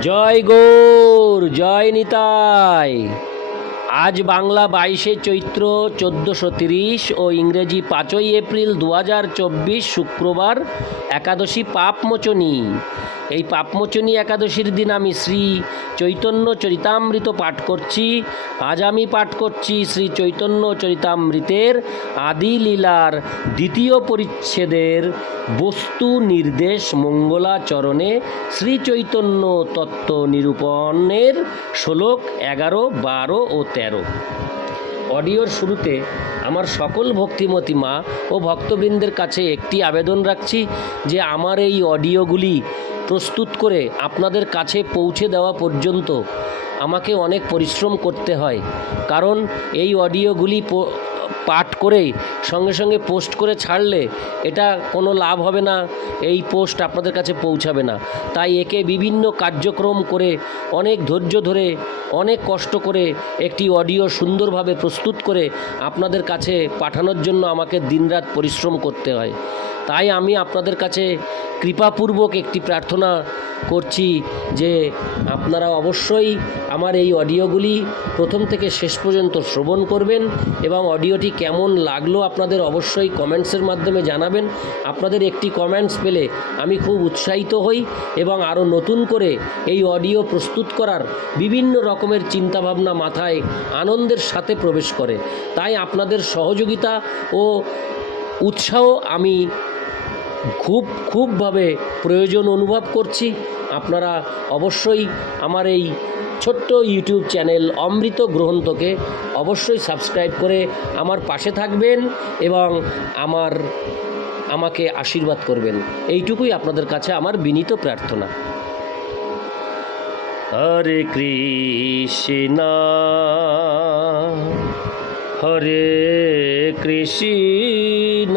জয় গৌর জয় নিতাই। আজ বাংলা বাইশে চৈত্র চোদ্দোশো তিরিশ ও ইংরেজি পাঁচই এপ্রিল দু চব্বিশ শুক্রবার একাদশী পাপমোচনী। এই পাপমোচনী একাদশীর দিন আমি শ্রী চৈতন্য চরিতামৃত পাঠ করছি। আজ আমি পাঠ করছি শ্রী চৈতন্য চরিতামৃতের আদি লীলার দ্বিতীয় পরিচ্ছেদের বস্তু নির্দেশ মঙ্গলাচরণে শ্রী চৈতন্য তত্ত্ব নিরূপণের শ্লোক এগারো, বারো ও তেরো। অডিওর শুরুতে আমার সকল ভক্তিমতী মা ও ভক্তবৃন্দের কাছে একটি আবেদন রাখছি যে আমার এই অডিওগুলি প্রস্তুত করে আপনাদের কাছে পৌঁছে দেওয়া পর্যন্ত আমাকে অনেক পরিশ্রম করতে হয়। কারণ এই অডিওগুলি পাঠ করেই সঙ্গে সঙ্গে পোস্ট করে ছাড়লে এটা কোনো লাভ হবে না, এই পোস্ট আপনাদের কাছে পৌঁছাবে না। তাই একে বিভিন্ন কার্যক্রম করে, অনেক ধৈর্য ধরে, অনেক কষ্ট করে একটি অডিও সুন্দরভাবে প্রস্তুত করে আপনাদের কাছে পাঠানোর জন্য আমাকে দিনরাত পরিশ্রম করতে হয়। তাই আমি আপনাদের কাছে কৃপাপূর্বক একটি প্রার্থনা করছি যে আপনারা অবশ্যই আমার এই অডিওগুলি প্রথম থেকে শেষ পর্যন্ত শ্রবণ করবেন এবং অডিওটি কেমন লাগল আপনাদের অবশ্যই কমেন্টসের মাধ্যমে জানাবেন। আপনাদের একটি কমেন্টস পেলে আমি খুব উৎসাহিত হই এবং আরও নতুন করে এই অডিও প্রস্তুত করার বিভিন্ন রকমের চিন্তাভাবনা মাথায় আনন্দের সাথে প্রবেশ করে। তাই আপনাদের সহযোগিতা ও উৎসাহ আমি খুব, খুবভাবে প্রয়োজন অনুভব করছি। আপনারা অবশ্যই আমার এই ছোট্ট ইউটিউব চ্যানেল অমৃত গ্রন্থকে অবশ্যই সাবস্ক্রাইব করে আমার পাশে থাকবেন এবং আমার, আমাকে আশীর্বাদ করবেন। এইটুকুই আপনাদের কাছে আমার বিনীত প্রার্থনা। হরে কৃষ্ণ হরে কৃষ্ণ।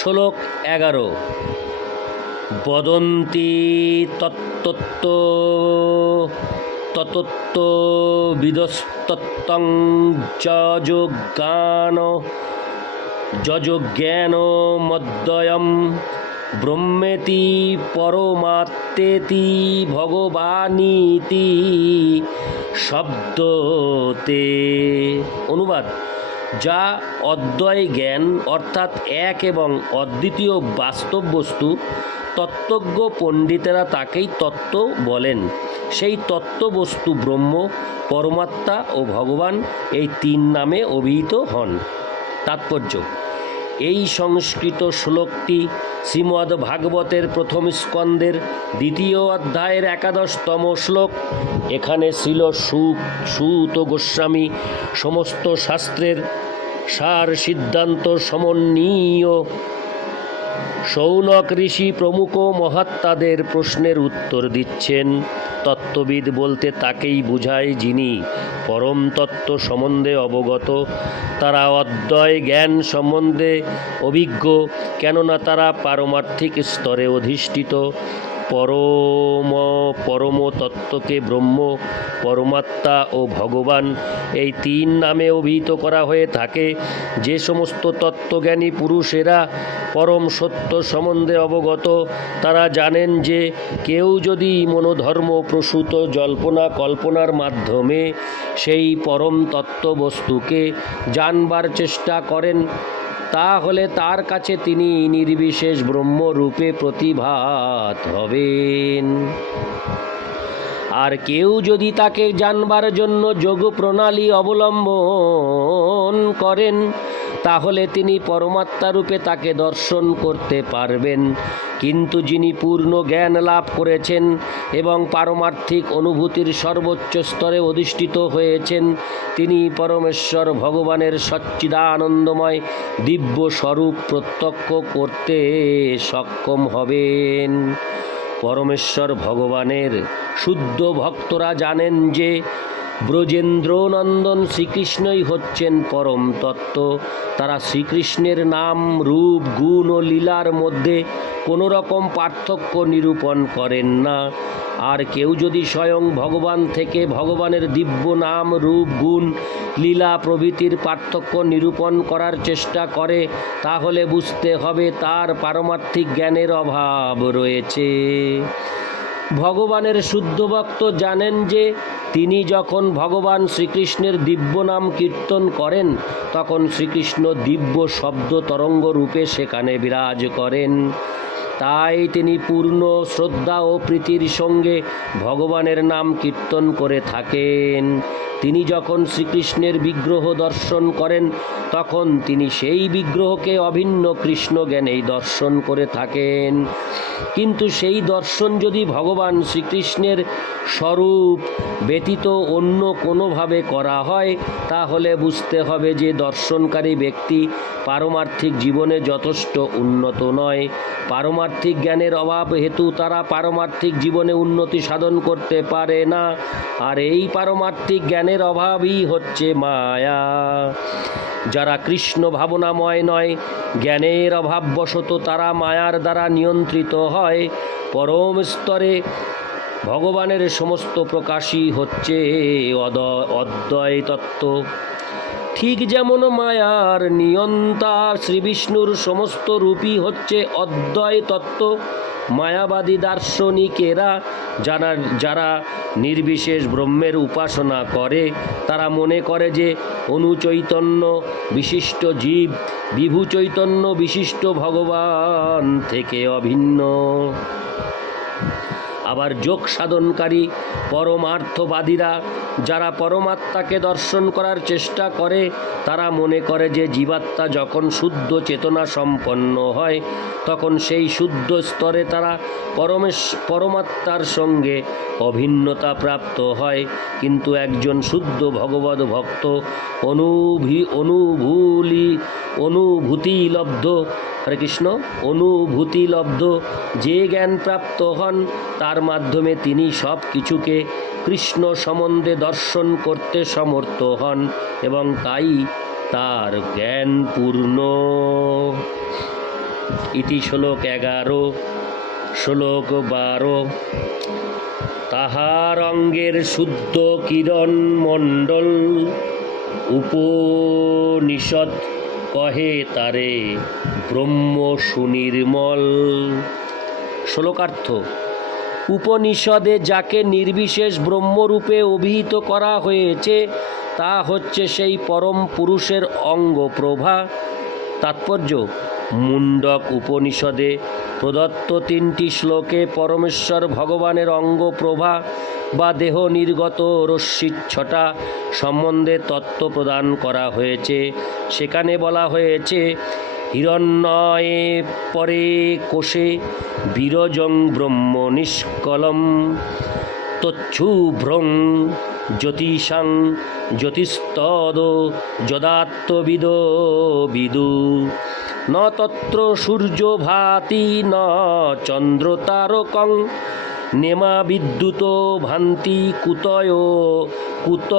শ্লোক এগারো। বদন্তি তত্তত্ব ততত্ব বিদস্তত্তং যযোগান যযোজ্ঞান মদ্বয়ম ব্রহ্মেতি পরমাত্মেতি ভগবানীতি শব্দতে। অনুবাদ। যা অদ্বয় জ্ঞান, অর্থাৎ এক এবং অদ্বিতীয় বাস্তব বস্তু, তত্ত্বজ্ঞ পণ্ডিতেরা তাকেই তত্ত্ব বলেন। সেই তত্ত্ব বস্তু ব্রহ্ম, পরমাত্মা ও ভগবান এই তিন নামে অভিহিত হন। তাৎপর্য এই সংস্কৃত শ্লোকটি শ্রীমদ্ ভাগবতের প্রথম স্কন্দের দ্বিতীয় অধ্যায়ের একাদশতম শ্লোক। এখানে ছিল সুখ, সুত গোস্বামী, সমস্ত শাস্ত্রের সার সিদ্ধান্ত সমন্বীয়। সৌনক ঋষি প্রমুখ মহাত্মাদের প্রশ্নের উত্তর দিচ্ছেন। তত্ত্ববিদ বলতে তাকেই বুঝায় যিনি পরম তত্ত্ব সম্বন্ধে অবগত। তারা অদ্বয় জ্ঞান সম্বন্ধে অভিজ্ঞ, কেননা তারা পারমার্থিক স্তরে অধিষ্ঠিত। পরম পরম তত্ত্বকে ব্রহ্ম, পরমাত্মা ও ভগবান। এই তিন নামে অভিহিত করা হয়ে থাকে। যে সমস্ত তত্ত্বজ্ঞানী পুরুষেরা পরম সত্য সম্বন্ধে অবগত, তারা জানেন যে কেউ যদি মনোধর্ম প্রসূত জল্পনা কল্পনার মাধ্যমে সেই পরম তত্ত্ববস্তুকে জানবার চেষ্টা করেন তাহলে তার কাছে তিনি নির্বিশেষ ব্রহ্মরূপে প্রতিভাত হবেন। আর কেউ যদি তাকে জানবার জন্য যোগ প্রণালী অবলম্বন করেন তাহলে তিনি পরমাত্মা রূপে তাকে দর্শন করতে পারবেন। কিন্তু যিনি পূর্ণ জ্ঞান লাভ করেছেন এবং পারমার্থিক অনুভূতির সর্বোচ্চ স্তরে অধিষ্ঠিত হয়েছেন, তিনি পরমেশ্বর ভগবানের সচ্চিদানন্দময় দিব্য স্বরূপ প্রত্যক্ষ করতে সক্ষম হবেন। পরমেশ্বর ভগবানের শুদ্ধ ভক্তরা জানেন যে ব্রজেন্দ্রনন্দন শ্রীকৃষ্ণই হচ্ছেন পরম তত্ত্ব। তারা শ্রীকৃষ্ণের নাম, রূপ, গুণ ও লীলার মধ্যে কোনো রকম পার্থক্য নিরূপণ করেন না। আর কেউ যদি স্বয়ং ভগবান থেকে ভগবানের দিব্য নাম, রূপ, গুণ, লীলা প্রভৃতির পার্থক্য নিরূপণ করার চেষ্টা করে, তাহলে বুঝতে হবে তার পারমার্থিক জ্ঞানের অভাব রয়েছে। ভগবানের শুদ্ধ ভক্ত জানেন যে, তিনি যখন ভগবান শ্রীকৃষ্ণের দিব্য নাম কীর্তন করেন, তখন শ্রীকৃষ্ণ দিব্য শব্দ তরঙ্গ রূপে সেখানে বিরাজ করেন। তাই তিনি পূর্ণ শ্রদ্ধা ও প্রীতির সঙ্গে ভগবানের নাম কীর্তন করে থাকেন। তিনি যখন শ্রীকৃষ্ণের বিগ্রহ দর্শন করেন, তখন তিনি সেই বিগ্রহকে অভিন্ন কৃষ্ণ জ্ঞানেই দর্শন করে থাকেন। কিন্তু সেই দর্শন যদি ভগবান শ্রীকৃষ্ণের স্বরূপ ব্যতীত অন্য কোনোভাবে করা হয়, তাহলে বুঝতে হবে যে দর্শনকারী ব্যক্তি পারমার্থিক জীবনে যথেষ্ট উন্নত নয়। পারমার্থিক জ্ঞানের অভাব হেতু তারা পারমার্থিক জীবনে উন্নতি সাধন করতে পারে না। আর এই পারমার্থিক জ্ঞানের অভাবই হচ্ছে মায়া। যারা কৃষ্ণ ভাবনাময় নয়, জ্ঞানের অভাববশত তারা মায়ার দ্বারা নিয়ন্ত্রিত হয়। পরম স্তরে ভগবানের সমস্ত প্রকাশই হচ্ছে অদ অদ্বয় তত্ত্ব। ঠিক যেমন মায়ার নিয়ন্তা, শ্রীবিষ্ণুর সমস্ত রূপই হচ্ছে অদ্বয় তত্ত্ব। মায়াবাদী দার্শনিকেরা যারা যারা নির্বিশেষ ব্রহ্মের উপাসনা করে, তারা মনে করে যে অনুচৈতন্য বিশিষ্ট জীব, বিভু চৈতন্য বিশিষ্ট ভগবান থেকে অভিন্ন। আবার যোগ সাধনকারী পরমার্থবাদীরা যারা পরমাত্মাকে দর্শন করার চেষ্টা করে, তারা মনে করে যে জীবাত্মা যখন শুদ্ধ চেতনা সম্পন্ন হয়, তখন সেই শুদ্ধ স্তরে তারা পরমেশ, পরমাত্মার সঙ্গে অভিন্নতা প্রাপ্ত হয়। কিন্তু একজন শুদ্ধ ভগবত ভক্ত অনুভি, অনুভূলি, অনুভূতিলব্ধ, হরে কৃষ্ণ, অনুভূতিলব্ধ যে জ্ঞান প্রাপ্ত হন, তার মাধ্যমে তিনি সব কিছুকে কৃষ্ণ সম্বন্ধে দর্শন করতে সমর্থ হন এবং তাই তার জ্ঞান পূর্ণ। ইতি শ্লোক এগারো, শ্লোক বারো। তাহার অঙ্গের শুদ্ধ কিরণ মণ্ডল উপনিষদ কহে তারে ব্রহ্ম সুনির্মল। শ্লোকার্থ উপনিষদে যাকে নির্বিশেষ ব্রহ্মরূপে অভিহিত করা হয়েছে, তা হচ্ছে সেই পরম পুরুষের অঙ্গ প্রভা। তাৎপর্য মুন্ডক উপনিষদে প্রদত্ত তিনটি শ্লোকে পরমেশ্বর ভগবানের অঙ্গ প্রভা বা দেহ নির্গত রশ্মিচ্ছটা সম্বন্ধে তত্ত্ব প্রদান করা হয়েছে। সেখানে বলা হয়েছে হিরণ্যয়ে পরে কোষে বিরজং ব্রহ্ম নিষ্কলম। তচ্ছুভ্রং জ্যোতিষাং জ্যোতিস্তদ যদাত্মবিদ বিদু। ন তত্র সূর্য ভাতি ন চন্দ্র তারকং নেমা বিদ্যুৎ ভান্তি, কুতয়, কুত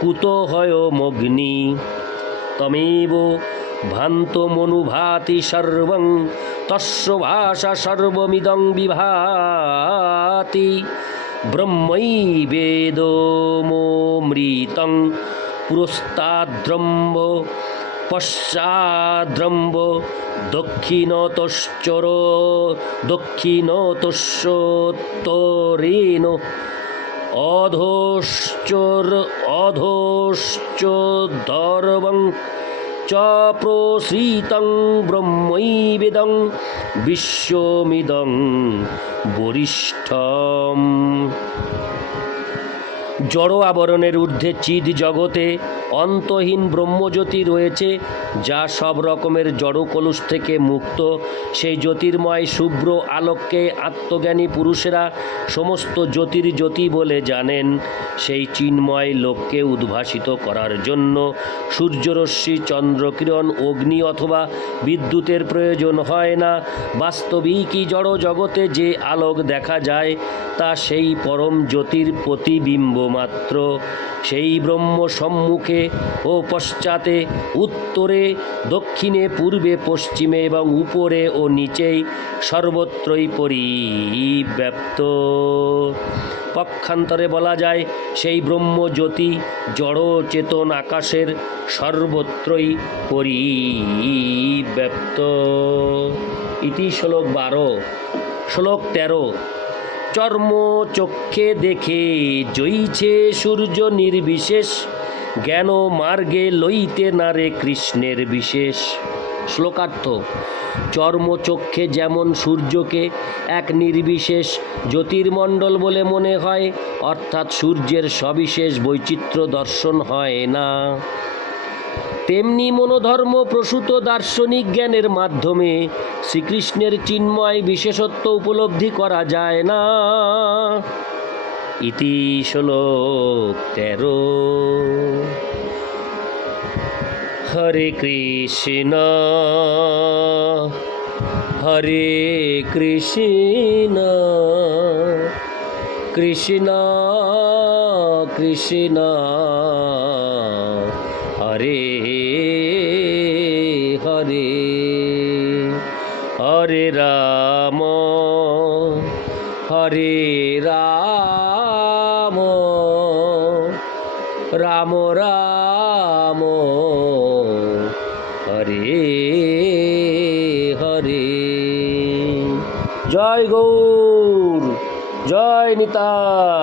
কুতহয় মগ্নি তমেব ভ্রান্তমনুভাতি সর্বং তস্য ভাষা সর্বমিদং বিভাতি। ব্রহ্মই ব্রহ্মৈবেদমৃতং পুরস্তাদ্রম্ভ পশ্চাদ্রম্ভ দক্ষিণতশ্চর দক্ষিণতস্যোত্তরেণ অধোশ্চর অধোশ্চোদ্ধর্বং চ প্রসীতং ব্রহ্মৈবেদং বিশ্বমিদং বরিষ্ঠম। জড় আবরণের ঊর্ধ্বে চিদ জগতে অন্তহীন ব্রহ্মজ্যোতি রয়েছে, যা সব রকমের জড় কলুষ থেকে মুক্ত। সেই জ্যোতির্ময় শুভ্র আলোককে আত্মজ্ঞানী পুরুষেরা সমস্ত জ্যোতির জ্যোতি বলে জানেন। সেই চিন্ময় লোককে উদ্ভাসিত করার জন্য সূর্যরশ্মি, চন্দ্রকিরণ, অগ্নি অথবা বিদ্যুতের প্রয়োজন হয় না। বাস্তবিকই জড় জগতে যে আলোক দেখা যায় তা সেই পরম জ্যোতির প্রতিবিম্ব মাত্র। সেই ব্রহ্ম সম্মুখে ও পশ্চাতে, উত্তরে, দক্ষিণে, পূর্বে, পশ্চিমে এবং উপরে ও নিচেই সর্বত্রই পরিব্যাপ্ত। পক্ষান্তরে বলা যায়, সেই ব্রহ্ম জ্যোতি জড় চেতন আকাশের সর্বত্রই পরিব্যাপ্ত। ইতি শ্লোক বারো। শ্লোক তেরো। চর্ম চক্ষে দেখে জইছে সূর্য নির্বিশেষ, জ্ঞান মার্গে লইতে নারে কৃষ্ণের বিশেষ। শ্লোকার্থ চর্মচক্ষে যেমন সূর্যকে এক নির্বিশেষ জ্যোতির্মণ্ডল বলে মনে হয়, অর্থাৎ সূর্যের সবিশেষ বৈচিত্র্য দর্শন হয় না। তেমনি মনোধর্ম প্রসূত দার্শনিক জ্ঞানের মাধ্যমে শ্রীকৃষ্ণের চিন্ময় বিশেষত্ব উপলব্ধি করা যায় না। ইতি শ্লোক তেরো। হরে কৃষ্ণ হরে কৃষ্ণ কৃষ্ণ কৃষ্ণ। হরে হরে হরে রাম হরে রাম রাম রাম হরে হরে। জয় গৌর জয় নিতাই।